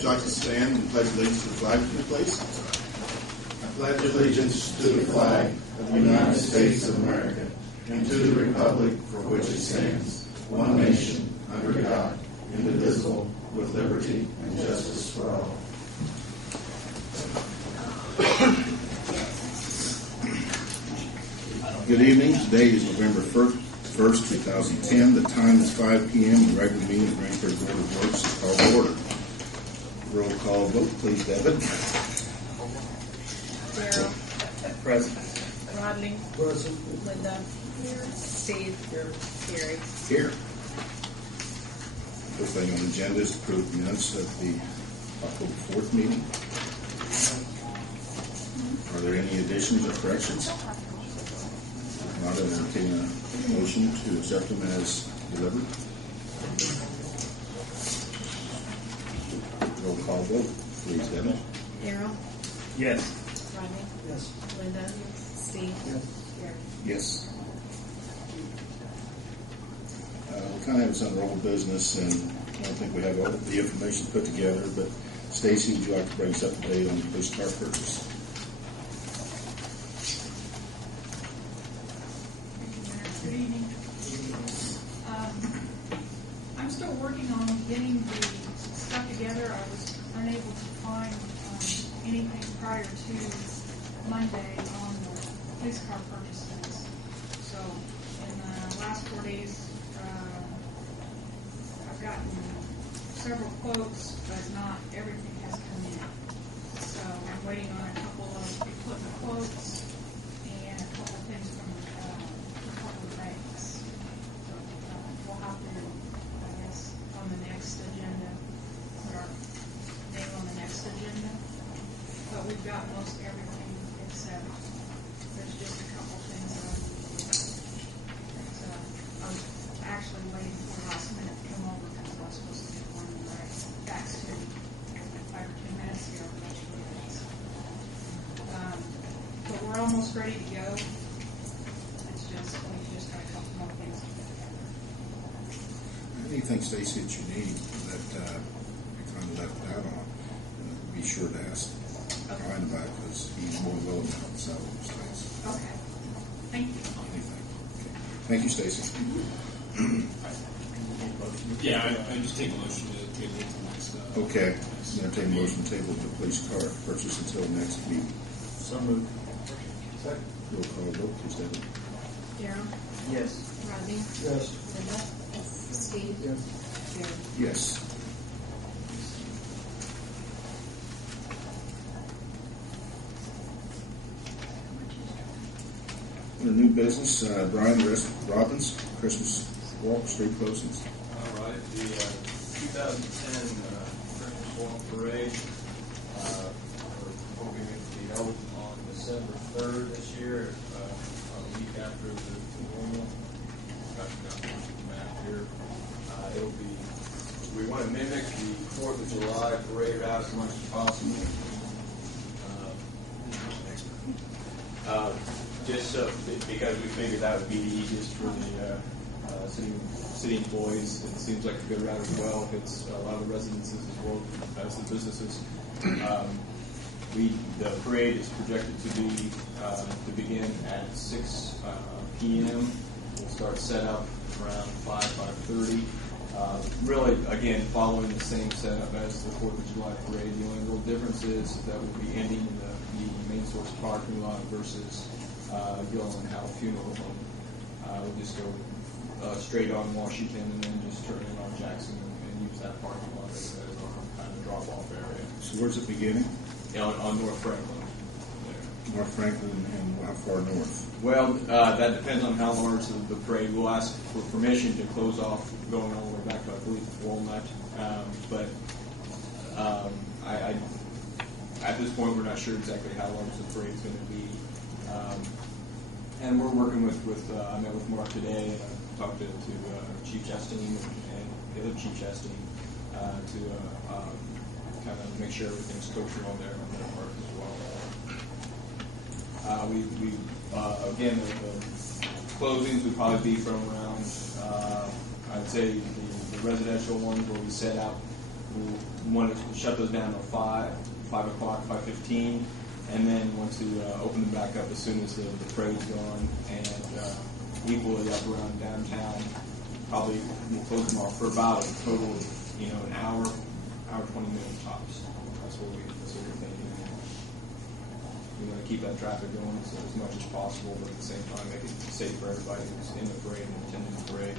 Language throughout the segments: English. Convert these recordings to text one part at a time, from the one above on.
Would you like to stand and pledge allegiance to the flag, please? I pledge allegiance to the flag of the United States of America and to the republic for which it stands, one nation, under God, indivisible, with liberty and justice for all. Good evening. Today is November 1st, 2010. The time is 5 p.m. The regular meeting of Greensburg Board of Works is called to order. Roll call vote, please, David. Daryl. Present. Rodney. Present. Linda. Here. Steve. Here. Gary. Here. First thing on the agenda is to approve the minutes of the October 4th meeting. Are there any additions or corrections? If not, I'll entertain a motion to accept them as delivered. Roll call vote, please, Devin. Daryl. Yes. Rodney. Yes. Linda. Steve. Yes. Gary. Yes. We kind of have some old business, and I don't think we have all the information put together, but Stacy, would you like to bring us up to date on the police car purchase? Good evening. I'm still working on getting the stuff together. I was unable to find anything prior to Monday on the police car purchases. So in the last 4 days, I've gotten several quotes, but not everything has come in. So I'm waiting on a couple of equipment quotes and a couple of things from a couple of banks. So we'll have to, I guess, on the next agenda, put our name on the next agenda. But we've got most everything except there's just a couple things that I need to do. So I was actually waiting for the last minute to come over because I was supposed to get one right back to 5 or 10 minutes ago. But we're almost ready to go. It's just, we've just got a couple more things to put together. Anything, Stacy, that you need that you kind of left out on, be sure to ask Brian about it, because he's more willing to help us out with those things. Okay. Thank you. Anything. Okay. Thank you, Stacy. Yeah, I just take a motion to table it to next. Okay. Entertain a motion to table the police car purchase until next meeting. So moved. Second. Roll call vote, please, David. Daryl. Yes. Rodney. Yes. Linda. Steve. Yes. Gary. Yes. Under new business, Brian Robbins, Christmas walk, street closings. All right, the 2010 Christmas Walk Parade, we're hoping it to be held on December 3rd this year, a week after the normal. Got the map here. It'll be, we want to mimic the 4th of July parade route as much as possible. Just because we figured that would be the easiest for the city employees. It seems like a good route as well. It's a lot of the residences as well as the businesses. The parade is projected to begin at 6 p.m. We'll start set up around 5:30. Really, again, following the same setup as the 4th of July parade. The only real difference is that we'll be ending in the main source parking lot versus Gillen Howe Funeral Home. We'll just go straight on Washington and then just turn in on Jackson and use that parking lot as our kind of drop-off area. So where's it beginning? Yeah, on North Franklin. There. North Franklin, and how far north? Well, that depends on how large the parade. We'll ask for permission to close off going all the way back to, I believe, Walnut. At this point, we're not sure exactly how large the parade is going to be. And we're working with I met with Mark today, and I talked to Chief Chastain and the other Chief Chastain to kind of make sure everything's kosher on their part as well. Again, the closings would probably be from around, I'd say the residential ones where we set out we'll want to shut those down at 5 o'clock, 5:15, and then want to open them back up as soon as the parade's gone, and equally up around downtown. Probably we'll close them off for about a total of, an hour 20 minutes tops. That's what we're thinking. We want to keep that traffic going as much as possible, but at the same time make it safe for everybody who's in the parade and attending the parade.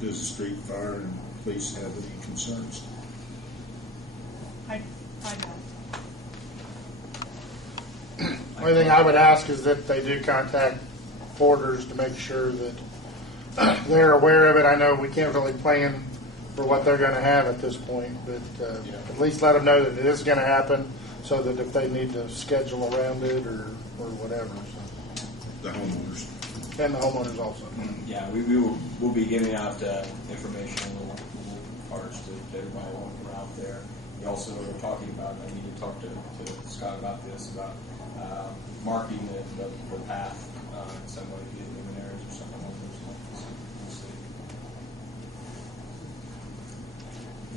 Does the street fire and police have any concerns? I don't. Only thing I would ask is that they do contact Porters to make sure that they're aware of it. I know we can't really plan for what they're going to have at this point, but at least let them know that it is going to happen, so that if they need to schedule around it or whatever. So. The homeowners. And the homeowners also. Yeah, we'll be giving out information, little cards to everybody along the route there. We also are talking about, I need to talk to Scott about this, about marking the path in some way, be it luminaries or something like those. We'll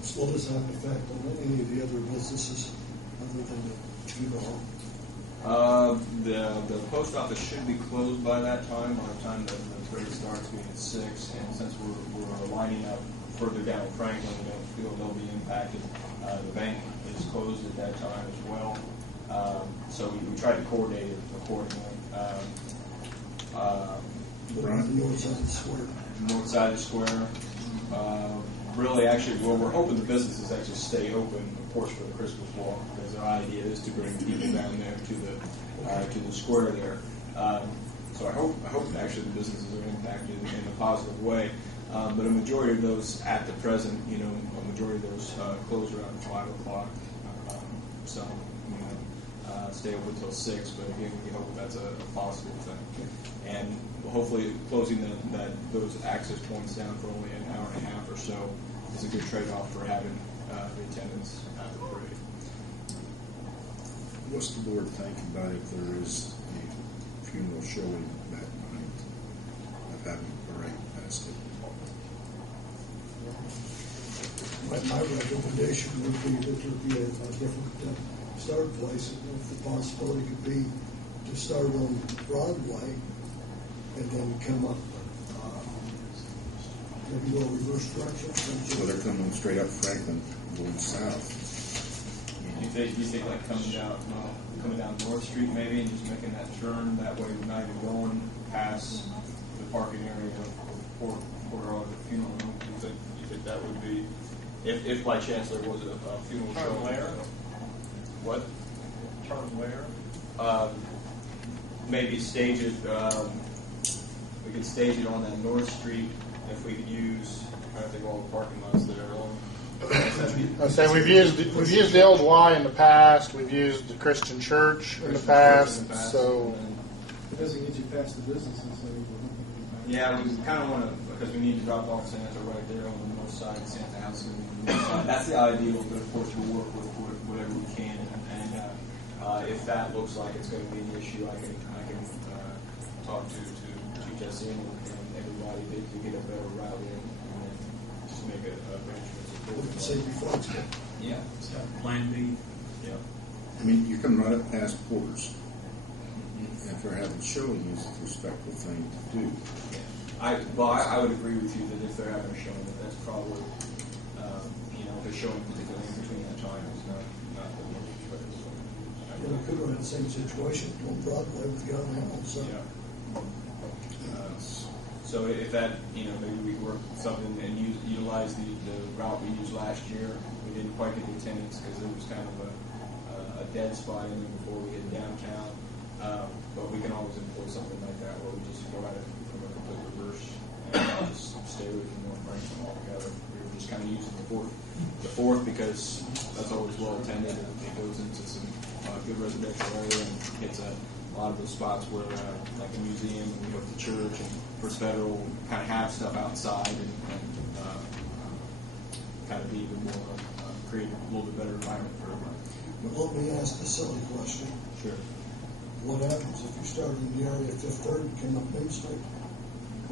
see. Will this have an effect on any of the other businesses other than the funeral home? The post office should be closed by that time, by the time the parade starts, being at 6, and since we're lining up further down Franklin, we don't feel they'll be impacted. The bank is closed at that time as well, so we tried to coordinate it accordingly. The north side of the square. North side of the square. Really, actually, well, we're hoping the businesses actually stay open, of course, for the Christmas walk, because our idea is to bring people down there to the square there. So I hope actually the businesses are impacted in a positive way. But a majority of those at the present, a majority of those close around 5 o'clock. Some, stay open until 6. But again, we hope that's a positive thing. And hopefully, closing those access points down for only an hour and a half or so is a good trade-off for having the attendance at the parade. What's the board think about if there is a funeral showing that night of having a parade past it? My recommendation would be that there be a different start place. If the possibility could be to start on Broadway and then come up maybe a little reverse direction. So they're coming straight up Franklin, going south. You think like coming down North Street maybe and just making that turn that way, not even going past the parking area or the funeral home? You think that would be, if by chance there was a funeral show? Turn where? What? Turn where? Maybe stage it. We could stage it on that North Street if we could use. I think all the parking lots that are on. I say we've used the old Y in the past. We've used the Christian Church in the past. So It doesn't get you past the businesses. Yeah, we kind of want to, because we need to drop off Santa right there on the north side, Santa House. That's the ideal, but of course we'll work with whatever we can. And if that looks like it's going to be an issue, I can talk to Jesse and everybody to get a better route in, and then just make arrangements. Say before it's good. Yeah. Plan B. Yeah. I mean, you're coming right up past Porter's. And if they're having showing, it's a respectful thing to do. I would agree with you that if they're having a showing, that's probably, if they're showing particularly in between that time, it's not the most respectful. We could run the same situation on Broadway with Gun Hill. So Yeah. So if that, maybe we could work something and utilize the route we used last year. We didn't quite get the attendance because it was kind of a dead spot in there before we hit downtown. But we can always employ something like that where we just go at it from a complete reverse and just stay away from North Franklin altogether. We were just kind of using the fourth because that's always well attended. It goes into some good residential area and hits a lot of those spots where, like the museum, and we go to the church, and First Federal kind of have stuff outside and kind of be even more, create a little bit better environment for everybody. but let me ask a silly question. Sure. What happens if you start in the area at 5:30 and come up Main Street?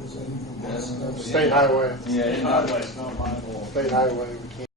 Was that even- Yes. State highway, Yeah, highway, it's not my fault. state highway, we can't.